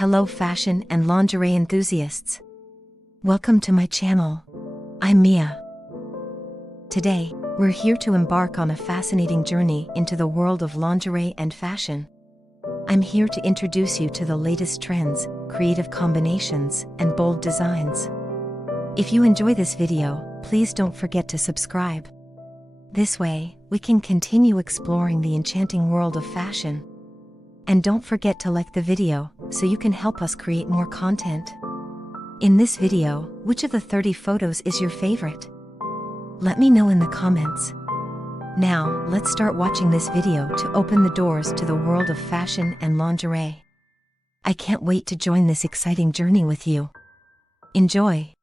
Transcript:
Hello fashion and lingerie enthusiasts. Welcome to my channel. I'm Mia. Today, we're here to embark on a fascinating journey into the world of lingerie and fashion. I'm here to introduce you to the latest trends, creative combinations, and bold designs. If you enjoy this video, please don't forget to subscribe. This way, we can continue exploring the enchanting world of fashion. And don't forget to like the video, so you can help us create more content. In this video, which of the 30 photos is your favorite? Let me know in the comments. Now, let's start watching this video to open the doors to the world of fashion and lingerie. I can't wait to join this exciting journey with you. Enjoy!